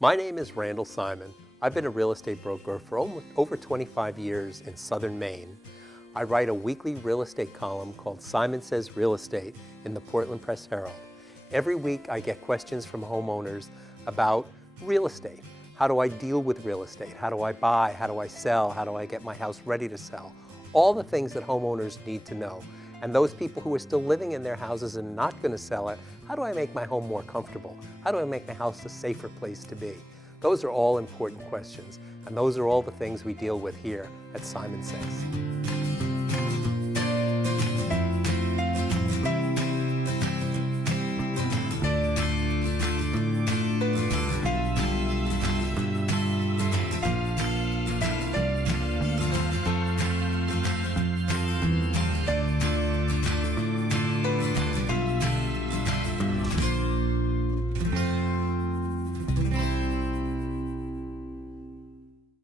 My name is Randall Simon. I've been a real estate broker for over 25 years in Southern Maine. I write a weekly real estate column called Simon Says Real Estate in the Portland Press Herald. Every week I get questions from homeowners about real estate. How do I deal with real estate? How do I buy? How do I sell? How do I get my house ready to sell? All the things that homeowners need to know. And those people who are still living in their houses and not going to sell it, how do I make my home more comfortable? How do I make my house a safer place to be? Those are all important questions, and those are all the things we deal with here at Simon Says.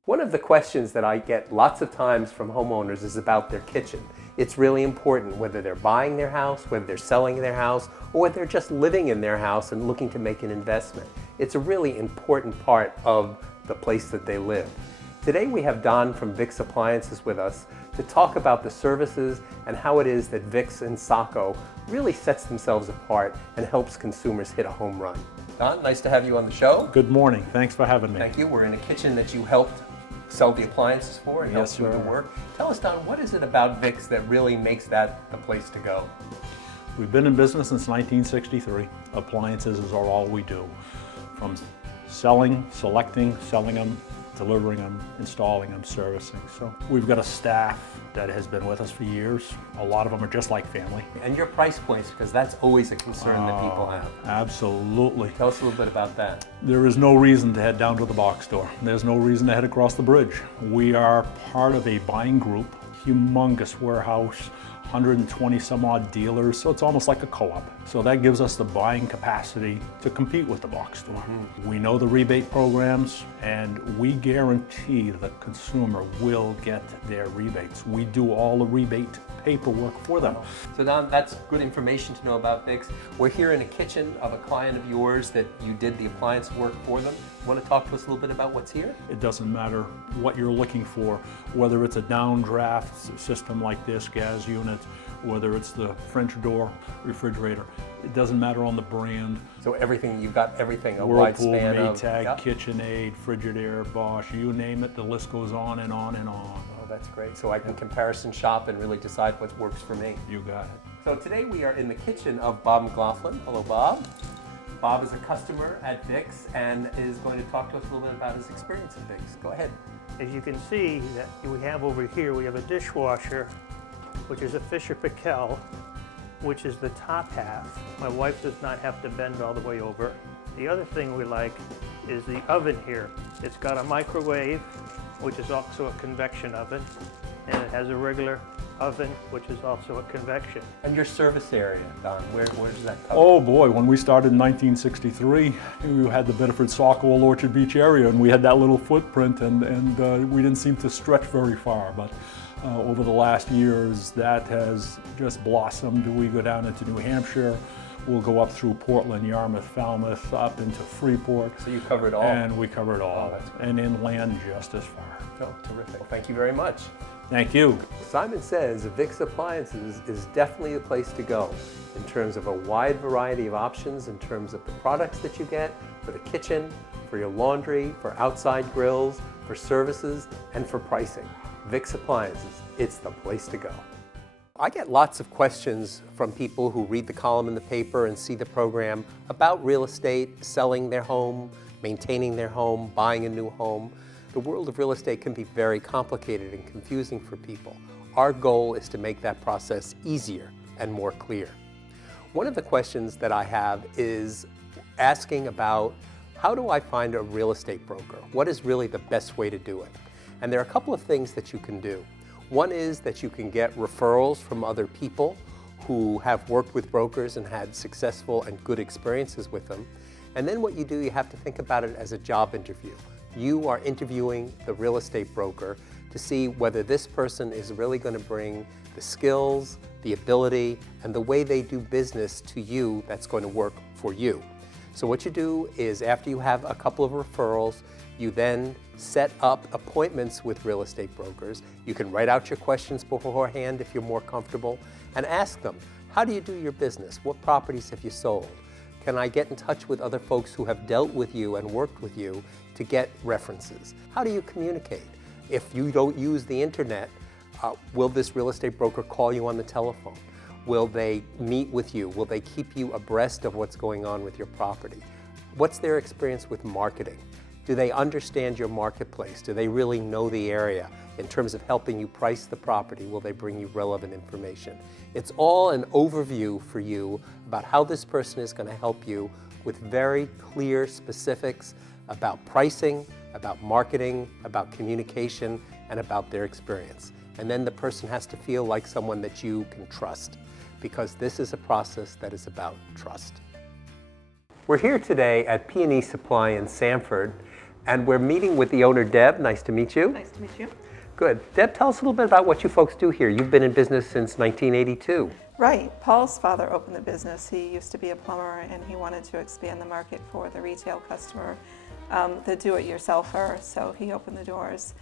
One of the questions that I get lots of times from homeowners is about their kitchen. It's really important whether they're buying their house, whether they're selling their house, or whether they're just living in their house and looking to make an investment. It's a really important part of the place that they live. Today we have Don from VIX Appliances with us to talk about the services and how it is that VIX and SACO really sets themselves apart and helps consumers hit a home run. Don, nice to have you on the show. Good morning. Thanks for having me. Thank you. We're in a kitchen that you helped sell the appliances for and help do the work. Tell us, Don, what is it about VIX that really makes that the place to go? We've been in business since 1963. Appliances are all we do. From selling, selecting, selling them, delivering them, installing them, servicing. So we've got a staff that has been with us for years. A lot of them are just like family. And your price points, because that's always a concern that people have. Absolutely. Tell us a little bit about that. There is no reason to head down to the box store. There's no reason to head across the bridge. We are part of a buying group, humongous warehouse, 120 some odd dealers, so it's almost like a co-op. So that gives us the buying capacity to compete with the box store. We know the rebate programs, and we guarantee the consumer will get their rebates. We do all the rebate paperwork for them. So Don, that's good information to know about VIX. We're here in a kitchen of a client of yours that you did the appliance work for them. You want to talk to us a little bit about what's here? It doesn't matter what you're looking for, whether it's a downdraft system like this, gas unit, whether it's the French door refrigerator. It doesn't matter on the brand. So everything, you've got everything, a wide Whirlpool, span of... Maytag, Yep. KitchenAid, Frigidaire, Bosch, you name it, the list goes on and on and on. Oh, that's great. So I can comparison shop and really decide what works for me. You got it. So today we are in the kitchen of Bob McLaughlin. Hello, Bob. Bob is a customer at VIX and is going to talk to us a little bit about his experience at VIX. Go ahead. As you can see, that we have over here, we have a dishwasher, which is a Fisher Pickel, which is the top half. My wife does not have to bend all the way over. The other thing we like is the oven here. It's got a microwave, which is also a convection oven, and it has a regular oven, which is also a convection. And your service area, Don, where does that cover? Oh boy, when we started in 1963, we had the Bedford, Saco, Old Orchard Beach area, and we had that little footprint, and we didn't seem to stretch very far. But over the last years, that has just blossomed. We go down into New Hampshire. We'll go up through Portland, Yarmouth, Falmouth, up into Freeport. So you cover it all. And we cover it all. Oh, that's great. And inland just as far. Oh, terrific. Well, thank you very much. Thank you. Simon Says VIX Appliances is definitely the place to go in terms of a wide variety of options, in terms of the products that you get for the kitchen, for your laundry, for outside grills, for services, and for pricing. VIX Appliances, it's the place to go. I get lots of questions from people who read the column in the paper and see the program about real estate, selling their home, maintaining their home, buying a new home. The world of real estate can be very complicated and confusing for people. Our goal is to make that process easier and more clear. One of the questions that I have is asking about, how do I find a real estate broker? What is really the best way to do it? And there are a couple of things that you can do. One is that you can get referrals from other people who have worked with brokers and had successful and good experiences with them. And then what you do, you have to think about it as a job interview. You are interviewing the real estate broker to see whether this person is really going to bring the skills, the ability, and the way they do business to you that's going to work for you. So what you do is after you have a couple of referrals, you then set up appointments with real estate brokers. You can write out your questions beforehand if you're more comfortable and ask them, how do you do your business? What properties have you sold? Can I get in touch with other folks who have dealt with you and worked with you to get references? How do you communicate? If you don't use the internet, will this real estate broker call you on the telephone? Will they meet with you? Will they keep you abreast of what's going on with your property? What's their experience with marketing? Do they understand your marketplace? Do they really know the area in terms of helping you price the property? Will they bring you relevant information? It's all an overview for you about how this person is going to help you with very clear specifics about pricing, about marketing, about communication, and about their experience. And then the person has to feel like someone that you can trust, because this is a process that is about trust. We're here today at P&E Supply in Sanford, and we're meeting with the owner, Deb. Nice to meet you. Nice to meet you. Good. Deb, tell us a little bit about what you folks do here. You've been in business since 1982. Right. Paul's father opened the business. He used to be a plumber, and he wanted to expand the market for the retail customer, the do-it-yourselfer, so he opened the doors.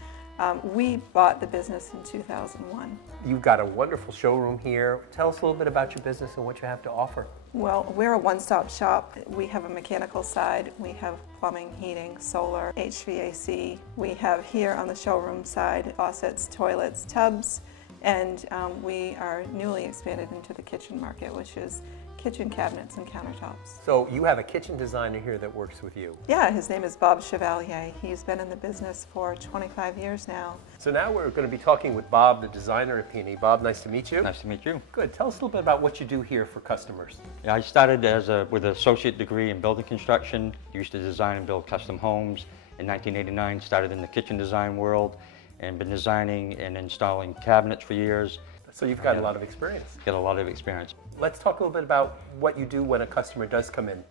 We bought the business in 2001. You've got a wonderful showroom here. Tell us a little bit about your business and what you have to offer. Well, we're a one-stop shop. We have a mechanical side. We have plumbing, heating, solar, HVAC. We have here on the showroom side faucets, toilets, tubs, and we are newly expanded into the kitchen market, which is kitchen cabinets and countertops. So you have a kitchen designer here that works with you. Yeah, his name is Bob Chevalier. He's been in the business for 25 years now. So now we're going to be talking with Bob, the designer at P&E. Bob, nice to meet you. Nice to meet you. Good. Tell us a little bit about what you do here for customers. Yeah, I started with an associate degree in building construction. Used to design and build custom homes. In 1989, started in the kitchen design world and been designing and installing cabinets for years. So you've got a lot of experience. Got a lot of experience. Let's talk a little bit about what you do when a customer does come in.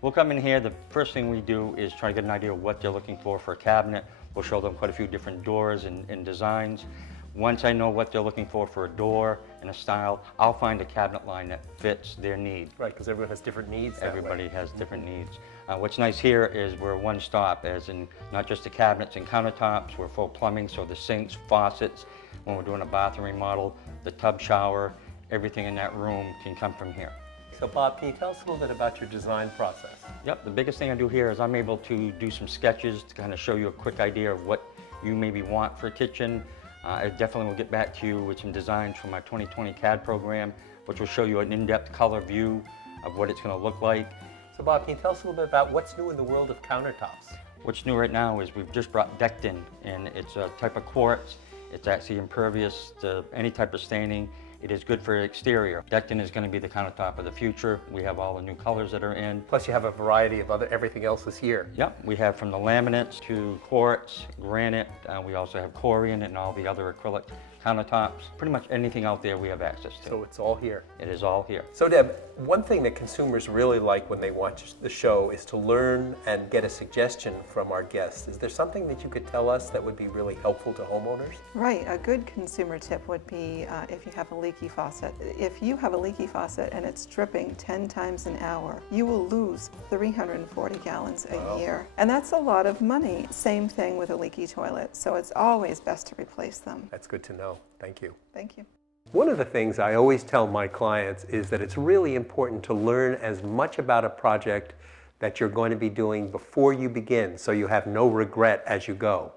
We'll come in here, the first thing we do is try to get an idea of what they're looking for a cabinet. We'll show them quite a few different doors and designs. Once I know what they're looking for a door and a style, I'll find a cabinet line that fits their need. Right, because everyone has different needs. Everybody has different needs. What's nice here is we're one stop, as in not just the cabinets and countertops, we're full plumbing, so the sinks, faucets, when we're doing a bathroom remodel, the tub shower, everything in that room can come from here. So Bob, can you tell us a little bit about your design process? Yep, the biggest thing I do here is I'm able to do some sketches to kind of show you a quick idea of what you maybe want for a kitchen. I definitely will get back to you with some designs from my 2020 CAD program, which will show you an in-depth color view of what it's going to look like. So Bob, can you tell us a little bit about what's new in the world of countertops? What's new right now is we've just brought Dectin, and it's a type of quartz. It's actually impervious to any type of staining. It is good for exterior. Dectin is going to be the countertop of the future. We have all the new colors that are in. Plus you have a variety of everything else is here. Yep, we have from the laminates to quartz, granite. We also have Corian and all the other acrylic countertops. Pretty much anything out there we have access to. So it's all here. It is all here. So Deb, one thing that consumers really like when they watch the show is to learn and get a suggestion from our guests. Is there something that you could tell us that would be really helpful to homeowners? Right, a good consumer tip would be if you have a leaky faucet. If you have a leaky faucet and it's dripping 10 times an hour, you will lose 340 gallons a year. And that's a lot of money. Same thing with a leaky toilet, so it's always best to replace them. That's good to know. Thank you. Thank you. One of the things I always tell my clients is that it's really important to learn as much about a project that you're going to be doing before you begin, so you have no regret as you go.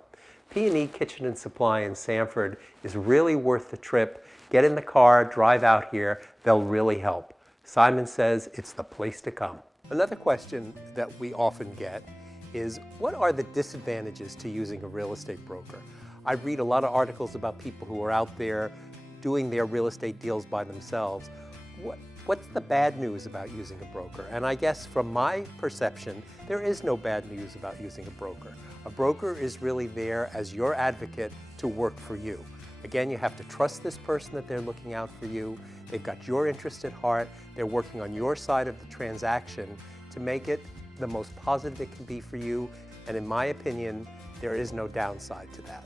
P&E Kitchen and Supply in Sanford is really worth the trip. Get in the car, drive out here. They'll really help. Simon says it's the place to come. Another question that we often get is, what are the disadvantages to using a real estate broker? I read a lot of articles about people who are out there doing their real estate deals by themselves. What's the bad news about using a broker? And I guess from my perception, there is no bad news about using a broker. A broker is really there as your advocate to work for you. Again, you have to trust this person that they're looking out for you. They've got your interest at heart. They're working on your side of the transaction to make it the most positive it can be for you. And in my opinion, there is no downside to that.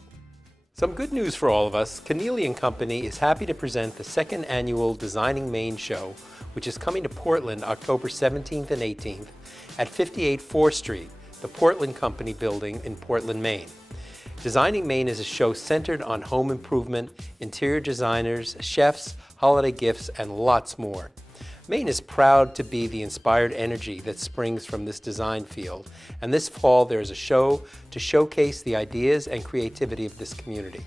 Some good news for all of us. Keneally & Company is happy to present the second annual Designing Maine show, which is coming to Portland October 17th and 18th at 58 4th Street, the Portland Company building in Portland, Maine. Designing Maine is a show centered on home improvement, interior designers, chefs, holiday gifts, and lots more. Maine is proud to be the inspired energy that springs from this design field, and this fall there is a show to showcase the ideas and creativity of this community.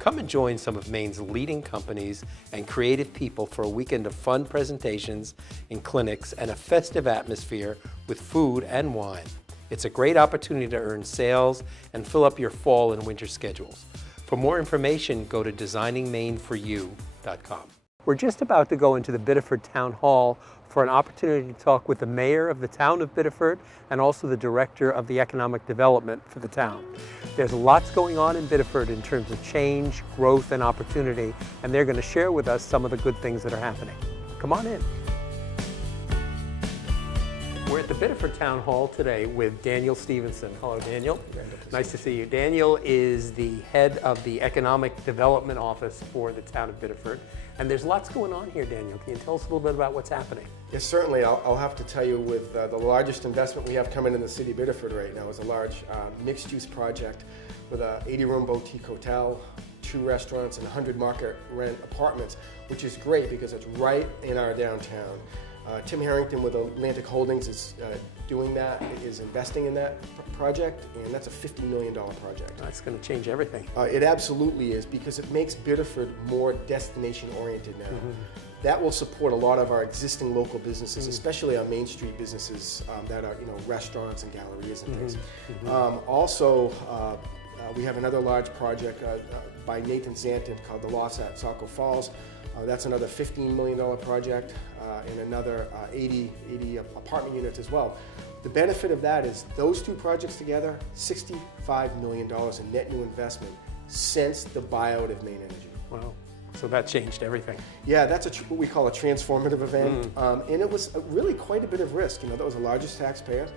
Come and join some of Maine's leading companies and creative people for a weekend of fun presentations and clinics and a festive atmosphere with food and wine. It's a great opportunity to earn sales and fill up your fall and winter schedules. For more information, go to designingmaineforyou.com. We're just about to go into the Biddeford Town Hall for an opportunity to talk with the mayor of the town of Biddeford and also the director of the economic development for the town. There's lots going on in Biddeford in terms of change, growth, and opportunity, and they're going to share with us some of the good things that are happening. Come on in. We're at the Biddeford Town Hall today with Daniel Stevenson. Hello, Daniel. Nice to see you. Daniel is the head of the Economic Development Office for the town of Biddeford. And there's lots going on here, Daniel. Can you tell us a little bit about what's happening? Yes, certainly. I'll have to tell you with the largest investment we have coming in the city of Biddeford right now is a large mixed-use project with a 80-room boutique hotel, 2 restaurants, and 100 market rent apartments, which is great because it's right in our downtown. Tim Harrington with Atlantic Holdings is doing that, is investing in that project, and that's a $50 million project. That's going to change everything. It absolutely is, because it makes Biddeford more destination-oriented now. That will support a lot of our existing local businesses, especially our Main Street businesses that are, restaurants and galleries and things. Also, we have another large project by Nathan Zanton called The Loft at Saco Falls. That's another $15 million project and another 80 apartment units as well. The benefit of that is those 2 projects together, $65 million in net new investment since the buyout of Maine Energy. Wow. So that changed everything. Yeah, that's what we call a transformative event. And it was really quite a bit of risk. That was the largest taxpayer.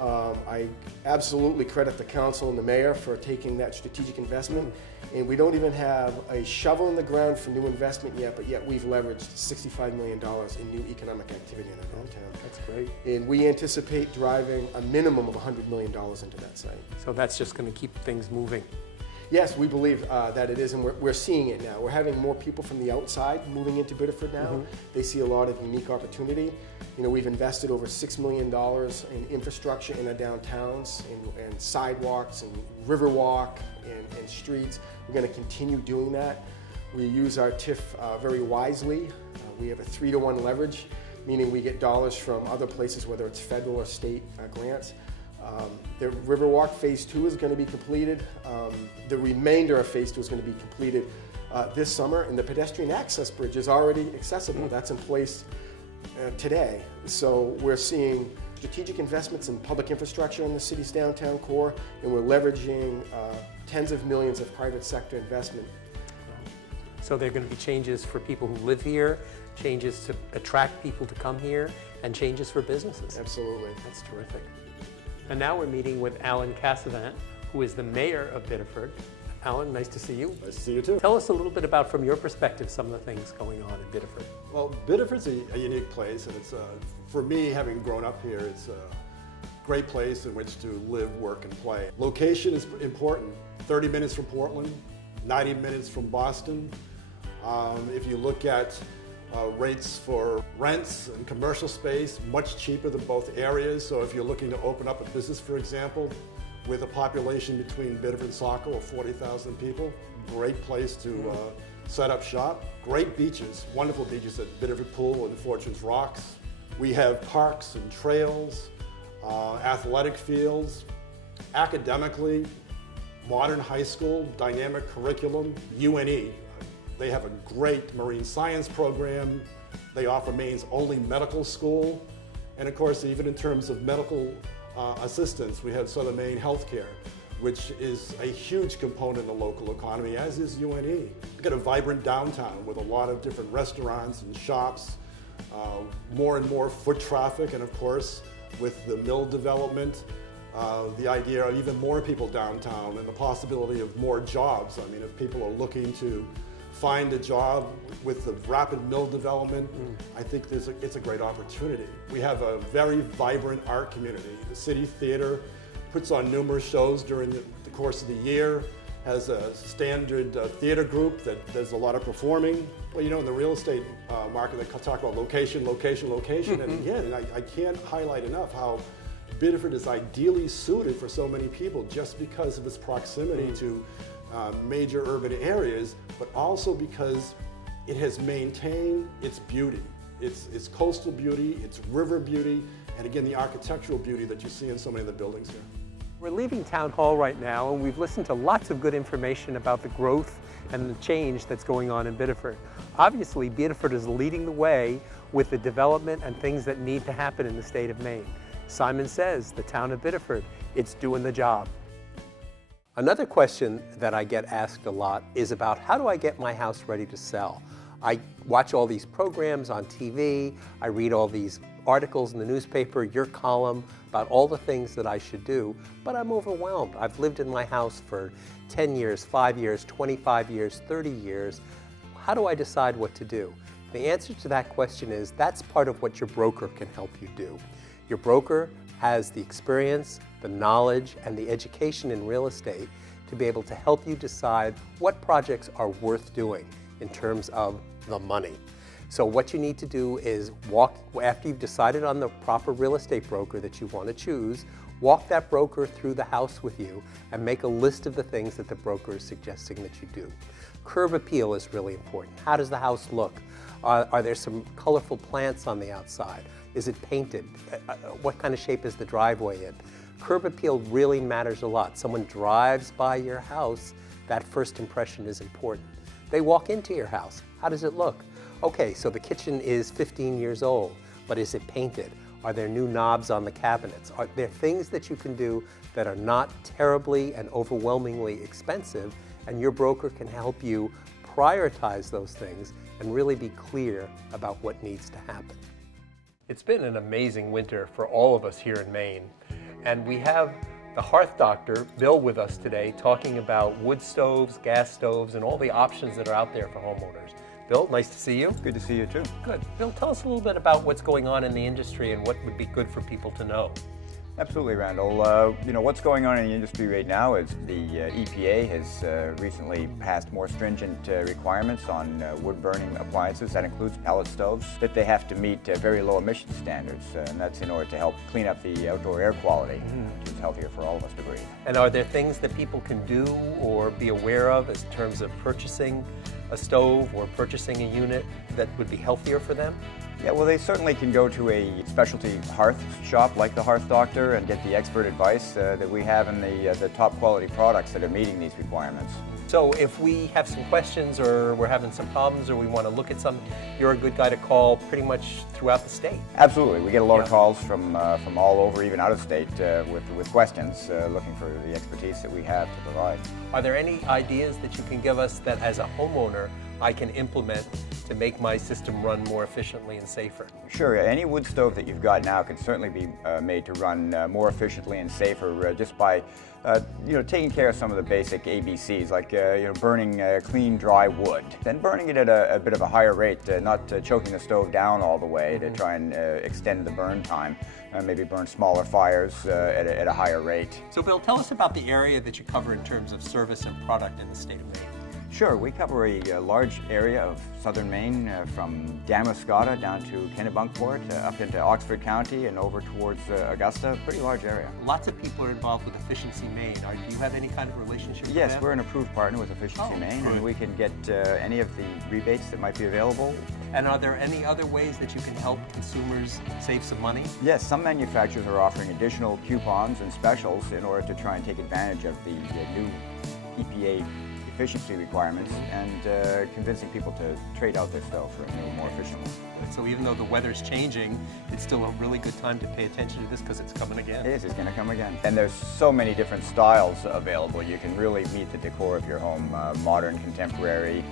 I absolutely credit the council and the mayor for taking that strategic investment. And we don't even have a shovel in the ground for new investment yet, but yet we've leveraged $65 million in new economic activity in our downtown. That's great. And we anticipate driving a minimum of $100 million into that site. So that's just going to keep things moving. Yes, we believe that it is, and we're seeing it now. We're having more people from the outside moving into Biddeford now. They see a lot of unique opportunity. We've invested over $6 million in infrastructure in our downtowns, and sidewalks, and riverwalk, and streets. We're going to continue doing that. We use our TIF very wisely. We have a 3-to-1 leverage, meaning we get dollars from other places, whether it's federal or state grants. The Riverwalk Phase 2 is going to be completed. The remainder of Phase 2 is going to be completed this summer, and the pedestrian access bridge is already accessible. That's in place today. So we're seeing strategic investments in public infrastructure in the city's downtown core, and we're leveraging tens of millions of private sector investment. So there are going to be changes for people who live here, changes to attract people to come here, and changes for businesses. Absolutely. That's terrific. And now we're meeting with Alan Cassavant, who is the mayor of Biddeford. Alan, nice to see you. Nice to see you too. Tell us a little bit about, from your perspective, some of the things going on in Biddeford. Well, Biddeford's a unique place, and it's for me, having grown up here, it's a great place in which to live, work, and play. Location is important. 30 minutes from Portland, 90 minutes from Boston. If you look at rates for rents and commercial space, much cheaper than both areas. So if you're looking to open up a business, for example, with a population between Biddeford and Saco of 40,000 people, great place to set up shop. Great beaches, wonderful beaches at Biddeford Pool and Fortunes Rocks. We have parks and trails, athletic fields, academically, modern high school, dynamic curriculum, UNE. They have a great marine science program. They offer Maine's only medical school. And of course, even in terms of medical assistance, we have Southern Maine Healthcare, which is a huge component of the local economy, as is UNE. We've got a vibrant downtown with a lot of different restaurants and shops, more and more foot traffic, and of course, with the mill development, the idea of even more people downtown and the possibility of more jobs. I mean, if people are looking to find a job with the rapid mill development, I think it's a great opportunity. We have a very vibrant art community. The City Theater puts on numerous shows during the course of the year, has a standard theater group that does a lot of performing. Well, you know, in the real estate market, they talk about location, location, location, and again, I can't highlight enough how Biddeford is ideally suited for so many people just because of its proximity to major urban areas, but also because it has maintained its beauty, its coastal beauty, its river beauty, and again, the architectural beauty that you see in so many of the buildings here. We're leaving Town Hall right now, and we've listened to lots of good information about the growth and the change that's going on in Biddeford. Obviously, Biddeford is leading the way with the development and things that need to happen in the state of Maine. Simon says, the town of Biddeford, it's doing the job. Another question that I get asked a lot is about how do I get my house ready to sell? I watch all these programs on TV, I read all these articles in the newspaper, your column, about all the things that I should do, but I'm overwhelmed. I've lived in my house for 10 years, 5 years, 25 years, 30 years. How do I decide what to do? The answer to that question is that's part of what your broker can help you do. Your broker has the experience, the knowledge, and the education in real estate to be able to help you decide what projects are worth doing in terms of the money. So what you need to do is after you've decided on the proper real estate broker that you want to choose, walk that broker through the house with you and make a list of the things that the broker is suggesting that you do. Curb appeal is really important. How does the house look? Are there some colorful plants on the outside? Is it painted? What kind of shape is the driveway in? Curb appeal really matters a lot. Someone drives by your house, that first impression is important. They walk into your house. How does it look? Okay, so the kitchen is 15 years old, but is it painted? Are there new knobs on the cabinets? Are there things that you can do that are not terribly and overwhelmingly expensive, and your broker can help you prioritize those things and really be clear about what needs to happen. It's been an amazing winter for all of us here in Maine, and we have the hearth doctor, Bill, with us today talking about wood stoves, gas stoves, and all the options that are out there for homeowners. Bill, nice to see you. Good to see you too. Good. Bill, tell us a little bit about what's going on in the industry and what would be good for people to know. Absolutely, Randall. You know, what's going on in the industry right now is the EPA has recently passed more stringent requirements on wood-burning appliances. That includes pellet stoves, that they have to meet very low emission standards, and that's in order to help clean up the outdoor air quality, which is healthier for all of us to breathe. And are there things that people can do or be aware of in terms of purchasing a stove or purchasing a unit that would be healthier for them? Yeah, well, they certainly can go to a specialty hearth shop like the Hearth Doctor and get the expert advice that we have in the top quality products that are meeting these requirements. So if we have some questions or we're having some problems or we want to look at something, you're a good guy to call pretty much throughout the state. Absolutely. We get a lot of calls from all over, even out of state, with questions, looking for the expertise that we have to provide. Are there any ideas that you can give us that as a homeowner I can implement to make my system run more efficiently and safer? Sure. Any wood stove that you've got now can certainly be made to run more efficiently and safer just by taking care of some of the basic ABCs, like burning clean, dry wood. Then burning it at a bit of a higher rate, not choking the stove down all the way to try and extend the burn time. Maybe burn smaller fires at a higher rate. So Bill, tell us about the area that you cover in terms of service and product in the state of Maine. Sure, we cover a large area of southern Maine, from Damariscotta down to Kennebunkport, up into Oxford County and over towards Augusta. Pretty large area. Lots of people are involved with Efficiency Maine. Do you have any kind of relationship with them? Yes, we're an approved partner with Efficiency Maine, and we can get any of the rebates that might be available. And are there any other ways that you can help consumers save some money? Yes, some manufacturers are offering additional coupons and specials in order to try and take advantage of the new EPA efficiency requirements and convincing people to trade out their stove for a new, more efficient one. So even though the weather's changing, it's still a really good time to pay attention to this because it's coming again. It is, it's going to come again. And there's so many different styles available. You can really meet the decor of your home, modern, contemporary,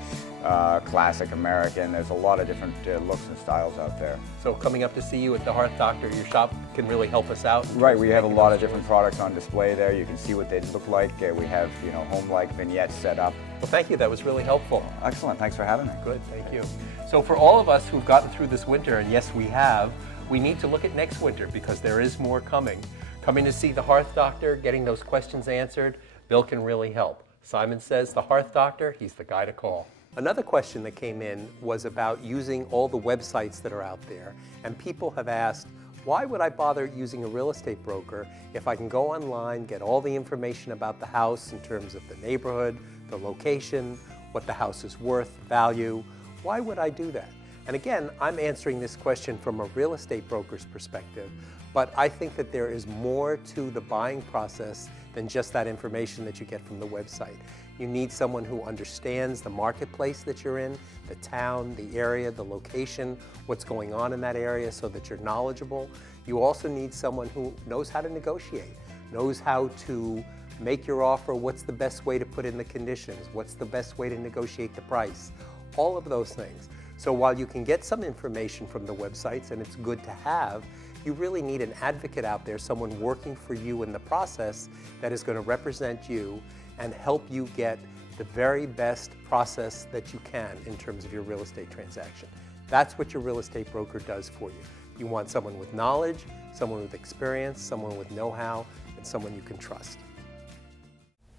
classic American. There's a lot of different looks and styles out there. So coming up to see you at the Hearth Doctor, your shop can really help us out? Right, we have a lot of different products on display there. You can see what they look like. We have, home-like vignettes set up. Well, thank you. That was really helpful. Excellent. Thanks for having me. Good, thank you. So for all of us who've gotten through this winter, and yes, we have, we need to look at next winter because there is more coming. Coming to see the Hearth Doctor, getting those questions answered, Bill can really help. Simon says the Hearth Doctor, he's the guy to call. Another question that came in was about using all the websites that are out there, and people have asked, why would I bother using a real estate broker if I can go online, get all the information about the house in terms of the neighborhood, the location, what the house is worth, value? Why would I do that? And again, I'm answering this question from a real estate broker's perspective, but I think that there is more to the buying process than just that information that you get from the website. You need someone who understands the marketplace that you're in, the town, the area, the location, what's going on in that area so that you're knowledgeable. You also need someone who knows how to negotiate, knows how to make your offer, what's the best way to put in the conditions, what's the best way to negotiate the price, all of those things. So while you can get some information from the websites, and it's good to have, you really need an advocate out there, someone working for you in the process that is going to represent you and help you get the very best process that you can in terms of your real estate transaction. That's what your real estate broker does for you. You want someone with knowledge, someone with experience, someone with know-how, and someone you can trust.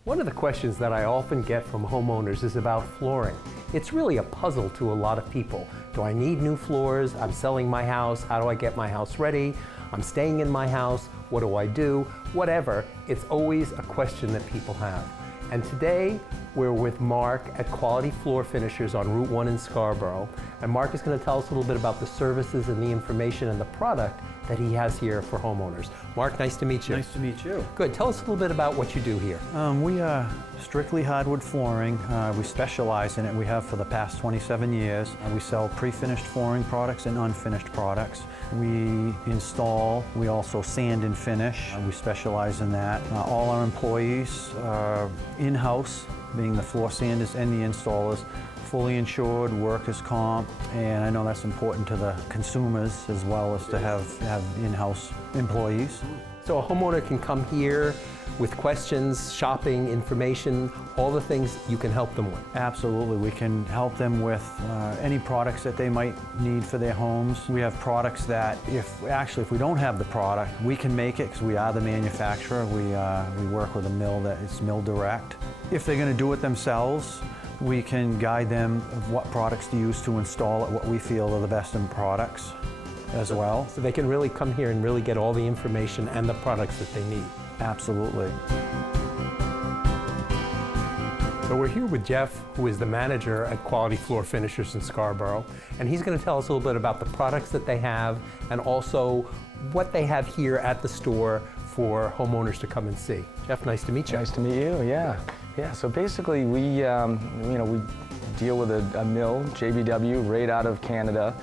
One of the questions that I often get from homeowners is about flooring. It's really a puzzle to a lot of people. Do I need new floors? I'm selling my house. How do I get my house ready? I'm staying in my house. What do I do? Whatever. It's always a question that people have. And today, we're with Mark at Quality Floor Finishers on Route 1 in Scarborough. And Mark is going to tell us a little bit about the services and the information and the product that he has here for homeowners. Mark, nice to meet you. Nice to meet you. Good. Tell us a little bit about what you do here. We are strictly hardwood flooring. We specialize in it. We have for the past 27 years. We sell pre-finished flooring products and unfinished products. We install. We also sand and finish. We specialize in that. All our employees are in-house, being the floor sanders and the installers. Fully insured, workers' comp, and I know that's important to the consumers as well as to have in-house employees. So a homeowner can come here with questions, shopping, information, all the things you can help them with. Absolutely, we can help them with any products that they might need for their homes. We have products that if we don't have the product, we can make it because we are the manufacturer. We work with a mill that is mill direct. If they're going to do it themselves, we can guide them of what products to use to install it, what we feel are the best in products as well. So they can really come here and really get all the information and the products that they need. Absolutely. So we're here with Jeff, who is the manager at Quality Floor Finishers in Scarborough, and he's going to tell us a little bit about the products that they have and also what they have here at the store for homeowners to come and see. Jeff, nice to meet you. Nice to meet you, yeah. Yeah, so basically we deal with a mill, JBW, right out of Canada,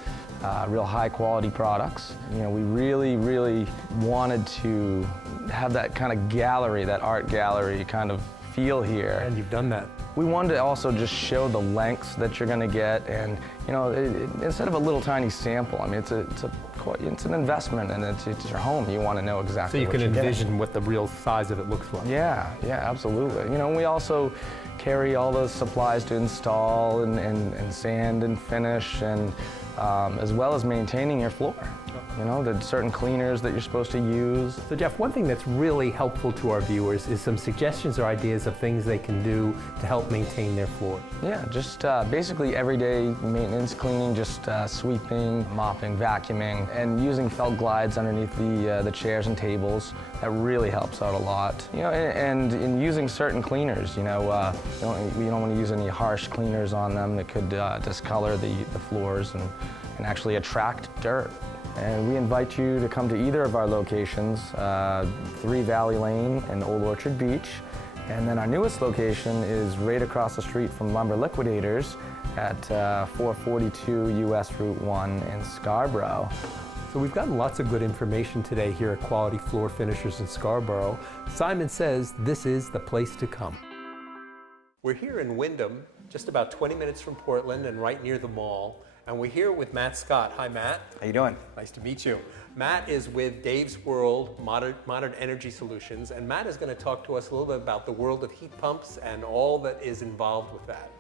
real high quality products. We really wanted to have that kind of gallery, that art gallery kind of feel here. And you've done that. We wanted to also just show the lengths that you're going to get, and instead of a little tiny sample, I mean it's an investment and it's your home. You want to know exactly. So you can envision what the real size of it looks like. Yeah, absolutely. We also carry all those supplies to install and sand and finish, and as well as maintaining your floor. The certain cleaners that you're supposed to use. So Jeff, one thing that's really helpful to our viewers is some suggestions or ideas of things they can do to help maintain their floor. Yeah, just basically everyday maintenance, cleaning, just sweeping, mopping, vacuuming, and using felt glides underneath the chairs and tables. That really helps out a lot. And in using certain cleaners, you don't want to use any harsh cleaners on them that could discolor the floors and actually attract dirt. And we invite you to come to either of our locations, 3 Valley Lane and Old Orchard Beach. And then our newest location is right across the street from Lumber Liquidators at 442 US Route 1 in Scarborough. So we've gotten lots of good information today here at Quality Floor Finishers in Scarborough. Simon says this is the place to come. We're here in Windham, just about 20 minutes from Portland and right near the mall. And we're here with Matt Scott. Hi, Matt. How you doing? Nice to meet you. Matt is with Dave's World Modern Energy Solutions, and Matt is going to talk to us a little bit about the world of heat pumps and all that is involved with that.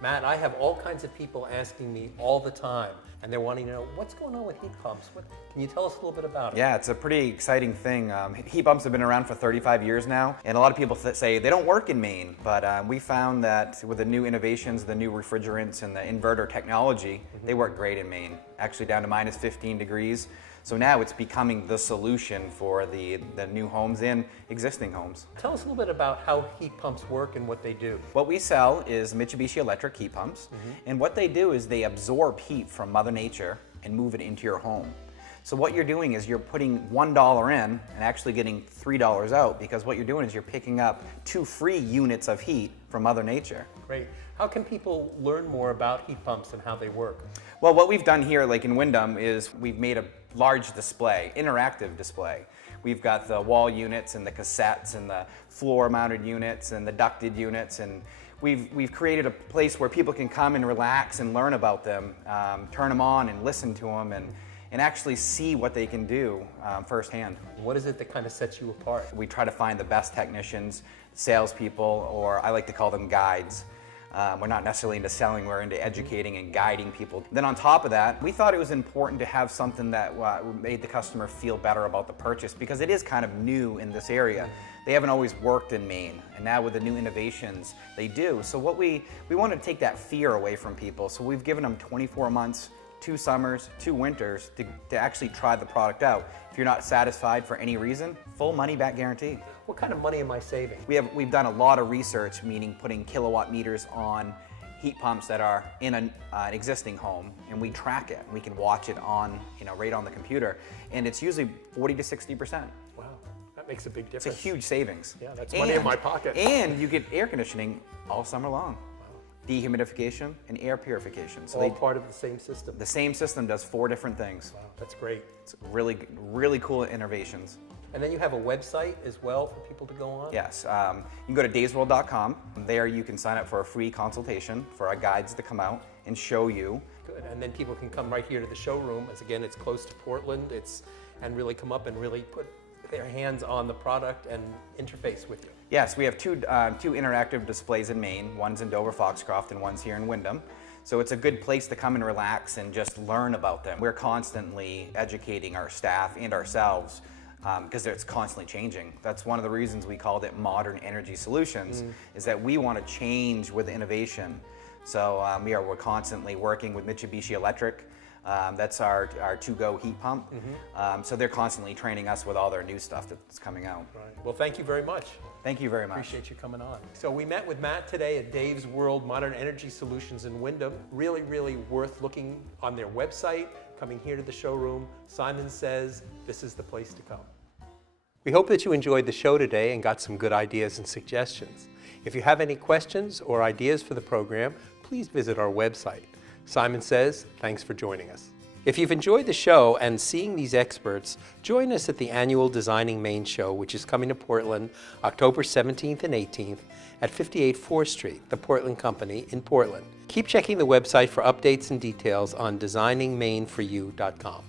Matt, I have all kinds of people asking me all the time, and they're wanting to know what's going on with heat pumps. Can you tell us a little bit about it? Yeah, it's a pretty exciting thing. Heat pumps have been around for 35 years now, and a lot of people say they don't work in Maine, but we found that with the new innovations, the new refrigerants, and the inverter technology, they work great in Maine, actually down to minus 15 degrees. So now it's becoming the solution for the new homes and existing homes. Tell us a little bit about how heat pumps work and what they do. What we sell is Mitsubishi Electric heat pumps, and what they do is they absorb heat from Mother Nature and move it into your home. So what you're doing is you're putting $1 in and actually getting $3 out, because what you're doing is you're picking up 2 free units of heat from Mother Nature. Great. How can people learn more about heat pumps and how they work? Well, what we've done here, like in Windham, is we've made a large display, interactive display. We've got the wall units and the cassettes and the floor-mounted units and the ducted units, and we've created a place where people can come and relax and learn about them, turn them on and listen to them, and actually see what they can do firsthand. What is it that kind of sets you apart? We try to find the best technicians, salespeople, or I like to call them guides. We're not necessarily into selling, we're into educating and guiding people. Then on top of that, we thought it was important to have something that made the customer feel better about the purchase, because it is kind of new in this area. They haven't always worked in Maine, and now with the new innovations, they do. So what we wanted to take that fear away from people, so we've given them 24 months, 2 summers, 2 winters to actually try the product out. If you're not satisfied for any reason, full money back guarantee. What kind of money am I saving? We've done a lot of research, meaning putting kilowatt meters on heat pumps that are in an existing home, and we track it. We can watch it on, right on the computer, and it's usually 40 to 60%. Wow, that makes a big difference. It's a huge savings. Yeah, that's money in my pocket. And you get air conditioning all summer long. Dehumidification and air purification. So all part of the same system. The same system does 4 different things. Wow, that's great. It's really, really cool innovations. And then you have a website as well for people to go on? Yes, you can go to davesworld.com. There you can sign up for a free consultation for our guides to come out and show you. Good, and then people can come right here to the showroom, as again, it's close to Portland, and really come up and really put their hands on the product and interface with you. Yes, we have two interactive displays in Maine. One's in Dover Foxcroft and one's here in Windham. So it's a good place to come and relax and just learn about them. We're constantly educating our staff and ourselves because it's constantly changing. That's one of the reasons we called it Modern Energy Solutions, is that we want to change with innovation. So we're constantly working with Mitsubishi Electric. That's our to-go heat pump. So they're constantly training us with all their new stuff that's coming out. Right. Well, thank you very much. Thank you very much. Appreciate you coming on. So we met with Matt today at Dave's World Modern Energy Solutions in Windham. Really, really worth looking on their website, coming here to the showroom. Simon Says this is the place to come. We hope that you enjoyed the show today and got some good ideas and suggestions. If you have any questions or ideas for the program, please visit our website. Simon Says, thanks for joining us. If you've enjoyed the show and seeing these experts, join us at the annual Designing Maine show, which is coming to Portland October 17th and 18th at 58 4th Street, the Portland Company in Portland. Keep checking the website for updates and details on designingmaineforyou.com.